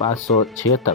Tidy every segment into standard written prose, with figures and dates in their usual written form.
576,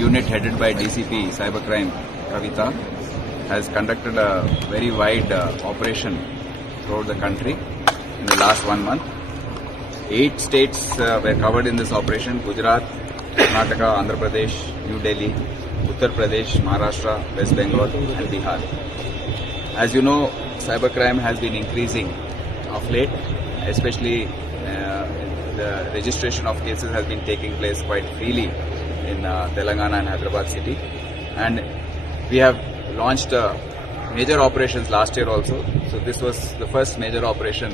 Unit headed by DCP Cybercrime Kavita has conducted a very wide operation throughout the country in the last 1 month. 8 states were covered in this operation: Gujarat, Karnataka, Andhra Pradesh, New Delhi, Uttar Pradesh, Maharashtra, West Bengal and Bihar. As you know, cybercrime has been increasing of late, especially the registration of cases has been taking place quite freely in Telangana and Hyderabad city, and we have launched major operations last year also. So this was the first major operation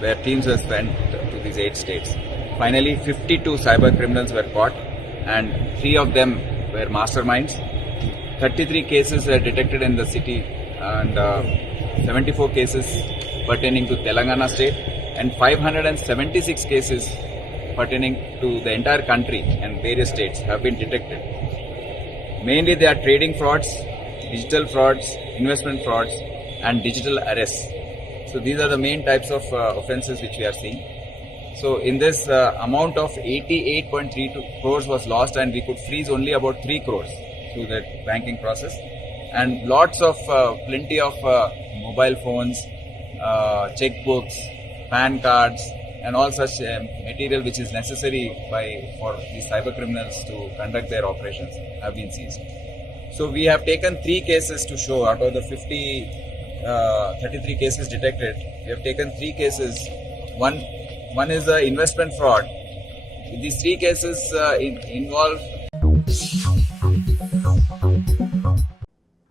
where teams were sent to these 8 states. Finally, 52 cyber criminals were caught and 3 of them were masterminds. 33 cases were detected in the city and 74 cases pertaining to Telangana state and 576 cases pertaining to the entire country and various states have been detected. Mainly they are trading frauds, digital frauds, investment frauds and digital arrests. So these are the main types of offences which we are seeing. So in this amount of 88.32 crores was lost, and we could freeze only about 3 crores through the banking process, and lots of plenty of mobile phones, checkbooks, PAN cards and all such material which is necessary for these cyber criminals to conduct their operations have been seized. So we have taken 3 cases to show out of the 33 cases detected. We have taken 3 cases. One is the investment fraud. These 3 cases involve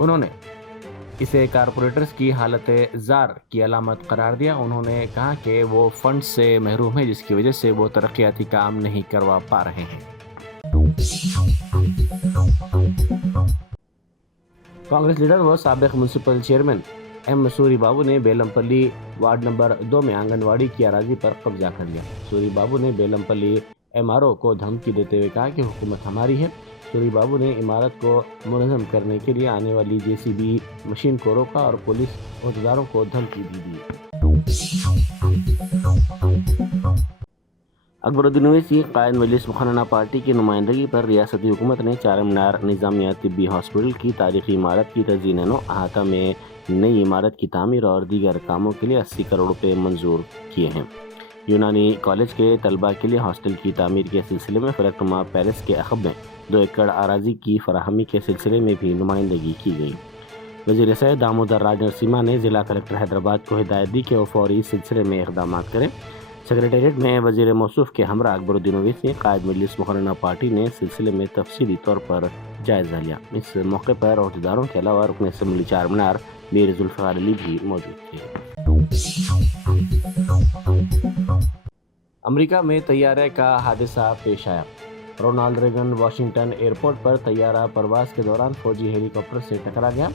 انہوں نے اسے corporators کی حالت زار کی علامت قرار دیا. انہوں نے کہا کہ وہ فنڈ سے محروم ہیں جس کی وجہ سے وہ ترقیاتی کام نہیں کروا پا رہے ہیں. کانگریس لیڈر و سابق میونسپل چیئرمین ایم سوری بابو نے بیلم پلی وارڈ نمبر 2 میں آنگن واڑی کی اراضی پر قبضہ کر لیا. سوری بابو نے بیلم پلی ایم آر او کو دھمکی دیتے ہوئے کہا کہ حکومت ہماری ہے. سوری بابو نے عمارت کو منظم کرنے کے لیے آنے والی JCB مشین کو روکا اور پولیس عہدیداروں کو دھمکی بھی دی. اکبر الدین اویسی قائد مجلس مقننہ پارٹی کی نمائندگی پر ریاستی حکومت نے چار مینار نظامیہ طبی ہاسپٹل کی تاریخی عمارت کی تزئین نو احاطہ میں نئی عمارت کی تعمیر اور دیگر کاموں کے لیے 80 کروڑ روپے منظور کیے ہیں. یونانی کالج کے طلباء کے لیے ہاسٹل کی تعمیر کے سلسلے میں فلک نما پیرس کے عقب میں 2 ایکڑ اراضی کی فراہمی کے سلسلے میں بھی نمائندگی کی گئی. وزیر صحت دامودر راج نرسمہا نے ضلع کلکٹر حیدرآباد کو ہدایت دی کہ وہ فوری اس سلسلے میں اقدامات کریں. سیکریٹریٹ میں وزیر موصوف کے ہمراہ اکبر الدین اویسی قائد مجلس مقننہ پارٹی نے سلسلے میں تفصیلی طور پر جائزہ لیا. اس موقع پر عہدیداروں کے علاوہ رکن اسمبلی چار مینار میر ذوالفقار علی بھی موجود تھے. امریکہ میں طیارے کا حادثہ پیش آیا. رونالڈ ریگن واشنگٹن ایئرپورٹ پر طیارہ پرواز کے دوران فوجی ہیلی کاپٹر سے ٹکرا گیا.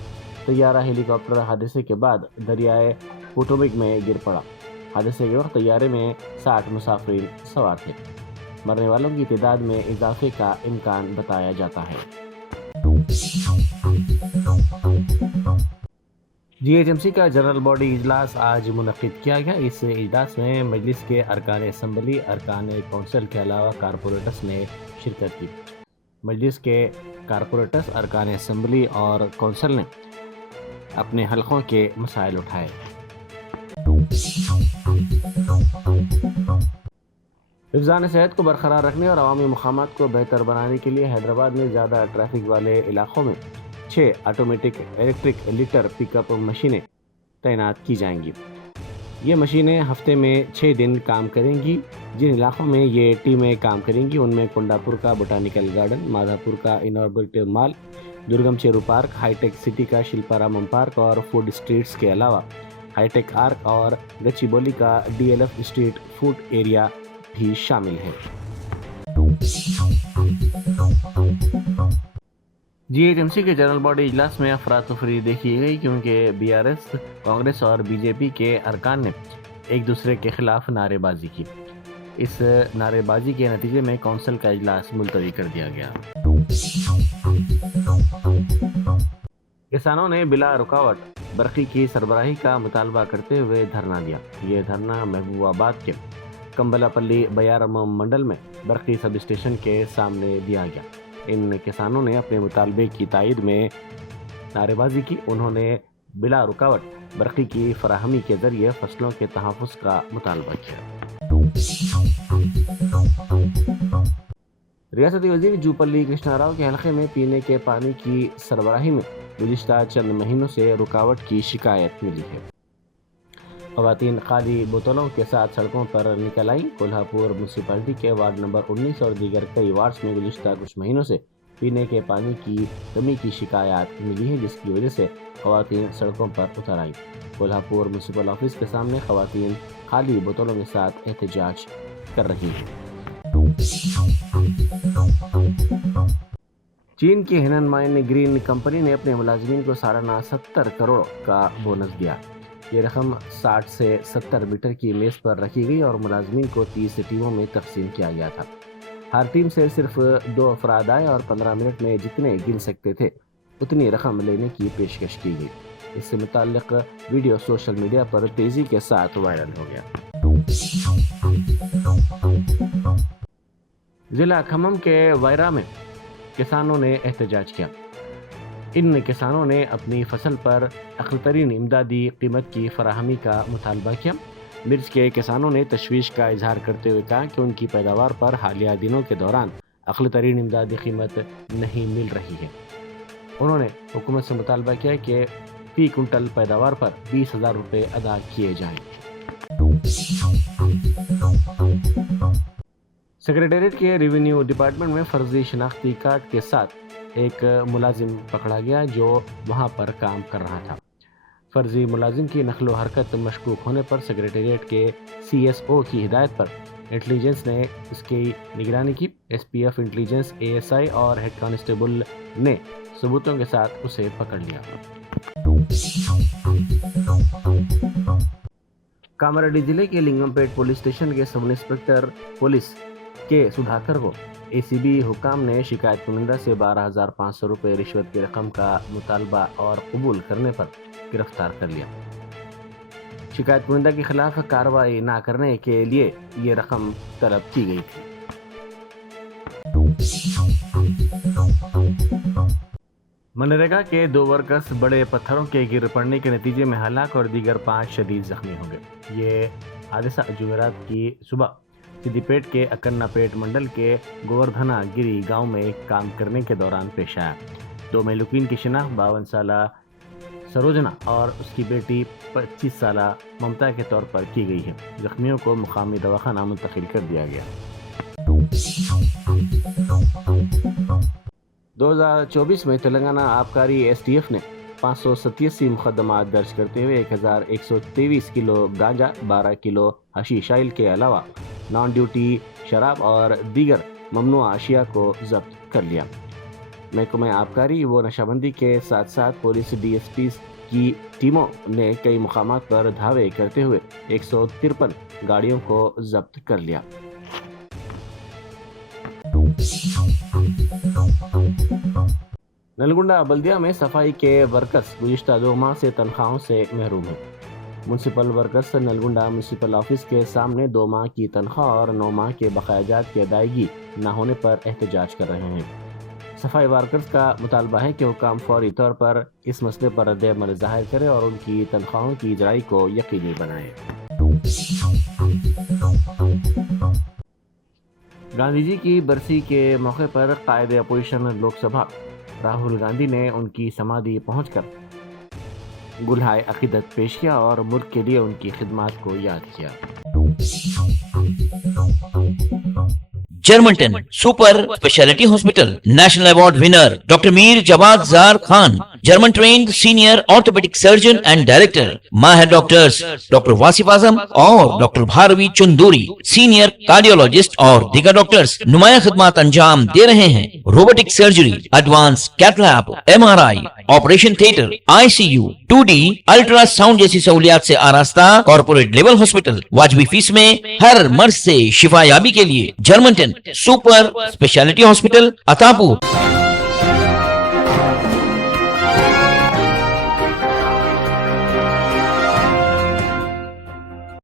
طیارہ ہیلی کاپٹر حادثے کے بعد دریائے پوٹومک میں گر پڑا. حادثے کے وقت طیارے میں 60 مسافرین سوار تھے. مرنے والوں کی تعداد میں اضافے کا امکان بتایا جاتا ہے. GHMC کا جنرل باڈی اجلاس آج منعقد کیا گیا. اس اجلاس میں مجلس کے ارکان اسمبلی، ارکان کونسل کے علاوہ کارپوریٹرز نے شرکت کی. مجلس کے کارپوریٹرز، ارکان اسمبلی اور کونسل نے اپنے حلقوں کے مسائل اٹھائے. حفظان صحت کو برقرار رکھنے اور عوامی مقامات کو بہتر بنانے کے لیے حیدرآباد میں زیادہ ٹریفک والے علاقوں میں 6 آٹومیٹک الیکٹرک لیٹر پک اپ مشینیں تعینات کی جائیں گی. یہ مشینیں ہفتے میں 6 دن کام کریں گی. جن علاقوں میں یہ ٹیمیں کام کریں گی ان میں کونڈاپور کا بوٹانیکل گارڈن، مادھاپور کا Inorbit mall, Durgam Cheruvu park, high tech city کا شلپارامم پارک اور فوڈ اسٹریٹس کے علاوہ ہائی ٹیک آرک اور گچی بولی کا DLF اسٹریٹ فوڈ ایریا بھی شامل ہے. GHMC کے جنرل باڈی اجلاس میں افراتفری دیکھی گئی کیونکہ BRS، کانگریس اور BJP کے ارکان نے ایک دوسرے کے خلاف نعرے بازی کی. اس نعرے بازی کے نتیجے میں کونسل کا اجلاس ملتوی کر دیا گیا. کسانوں نے بلا رکاوٹ برقی کی سربراہی کا مطالبہ کرتے ہوئے دھرنا دیا. یہ دھرنا محبوب آباد کے کمبلا پلی بیارم منڈل میں برقی سب اسٹیشن کے سامنے دیا گیا. ان کسانوں نے اپنے مطالبے کی تائید میں نعرے بازی کی. انہوں نے بلا رکاوٹ برقی کی فراہمی کے ذریعے فصلوں کے تحفظ کا مطالبہ کیا. ریاستی وزیر جوپلی کرشنا راؤ کے حلقے میں پینے کے پانی کی سربراہی میں گزشتہ چند مہینوں سے رکاوٹ کی شکایت ملی ہے. خواتین خالی بوتلوں کے ساتھ سڑکوں پر نکل آئیں. کولہاپور میونسپلٹی کے وارڈ نمبر 19 اور دیگر کئی وارڈز میں گزشتہ کچھ مہینوں سے پینے کے پانی کی کمی کی شکایات ملی ہیں جس کی وجہ سے خواتین سڑکوں پر اتر آئیں. کولہاپور میونسپل آفس کے سامنے خواتین خالی بوتلوں کے ساتھ احتجاج کر رہی ہیں. چین کی ہینن مائن گرین کمپنی نے اپنے ملازمین کو سالانہ 70 کروڑ کا بونس دیا. یہ رقم 60 سے 70 میٹر کی میز پر رکھی گئی اور ملازمین کو 30 ٹیموں میں تقسیم کیا گیا تھا. ہر ٹیم سے صرف 2 افراد آئے اور 15 منٹ میں جتنے گن سکتے تھے اتنی رقم لینے کی پیشکش کی گئی. اس سے متعلق ویڈیو سوشل میڈیا پر تیزی کے ساتھ وائرل ہو گیا. ضلع کھمم کے وائرا میں کسانوں نے احتجاج کیا. ان کسانوں نے اپنی فصل پر اقل ترین امدادی قیمت کی فراہمی کا مطالبہ کیا. مرچ کے کسانوں نے تشویش کا اظہار کرتے ہوئے کہا کہ ان کی پیداوار پر حالیہ دنوں کے دوران اقل ترین امدادی قیمت نہیں مل رہی ہے. انہوں نے حکومت سے مطالبہ کیا کہ فی کنٹل پیداوار پر 20,000 روپے ادا کیے جائیں. سیکریٹریٹ کے ریونیو ڈپارٹمنٹ میں فرضی شناختی کارڈ کے ساتھ ایک ملازم پکڑا گیا جو وہاں پر کام کر رہا تھا۔ فرضی ملازم کی نقل و حرکت مشکوک ہونے پر سیکریٹریٹ کے CSO کی ہدایت پر انٹیلیجنس نے اس کی نگرانی کی۔ SPF انٹیلیجنس ASI اور ہیڈ کانسٹیبل نے ثبوتوں کے ساتھ اسے پکڑ لیا۔ کاماریڈی ضلع کے لنگم پیٹ پولیس اسٹیشن کے سب انسپکٹر پولیس کے سدھاکر کو ACB حکام نے شکایت کنندہ سے 12,500 روپے رشوت کی رقم کا مطالبہ اور قبول کرنے پر گرفتار کر لیا۔ شکایت کنندہ کے خلاف کارروائی نہ کرنے کے لیے یہ رقم طلب کی گئی تھی۔ منریگا کے 2 ورکرز بڑے پتھروں کے گر پڑنے کے نتیجے میں ہلاک اور دیگر 5 شدید زخمی ہو گئے۔ یہ حادثہ جمعرات کی صبح سدھی پیٹ کے اکنا پیٹ منڈل کے گوردھنا گری گاؤں میں کام کرنے کے دوران پیش آیا۔ 2 مہلوکین کی شناخت 52 سالہ سروجنا اور اس کی بیٹی 25 سالہ ممتا کے طور پر کی گئی ہے۔ زخمیوں کو مقامی دواخانہ منتقل کر دیا گیا۔ 2024 میں تلنگانہ آبکاری STF نے 587 مقدمات درج کرتے ہوئے 1123 کلو گانجا، 12 کلو حشیش آئل کے علاوہ نان ڈیوٹی شراب اور دیگر ممنوع اشیاء کو ضبط کر لیا۔ محکمہ آبکاری و نشہ بندی کے ساتھ ساتھ پولیس DSPs کی ٹیموں نے کئی مقامات پر دھاوے کرتے ہوئے 153 گاڑیوں کو ضبط کر لیا۔ نلگنڈا بلدیہ میں صفائی کے ورکرز گزشتہ 2 ماہ سے تنخواہوں سے محروم ہیں۔ Municipal workers Nalgonda municipal office کے سامنے 2 ماہ کی تنخواہ اور 9 ماہ کے بقایا جات کی ادائیگی نہ ہونے پر احتجاج کر رہے ہیں۔ صفائی ورکرز کا مطالبہ ہے کہ حکام فوری طور پر اس مسئلے پر رد عمل ظاہر کرے اور ان کی تنخواہوں کی اجرائی کو یقینی بنائے۔ گاندھی جی کی برسی کے موقع پر قائد اپوزیشن لوک سبھا راہل گاندھی نے ان کی سمادھی پہنچ کر گلہائے عقیدت پیش کیا اور ملک کے لیے ان کی خدمات کو یاد کیا۔ جرمنٹن super speciality hospital national award winner doctor Mir Jawad Zar Khan, German trained senior orthopaedic surgeon and director, ماہر ڈاکٹرز ڈاکٹر واصف اعظم اور doctor Bharavi Chanduri, senior cardiologist اور دیگر ڈاکٹرز نمایاں خدمات انجام دے رہے ہیں۔ Robotic surgery, advance cath lab, MRI، operation theatre, ICU، 2D ultrasound جیسی سہولیات سے آراستہ کارپوریٹ لیول ہاسپٹل، واجبی فیس میں ہر مرض سے شفا یابی کے لیے جرمنٹن سپر اسپیشلٹی ہاسپٹل، عطاپور۔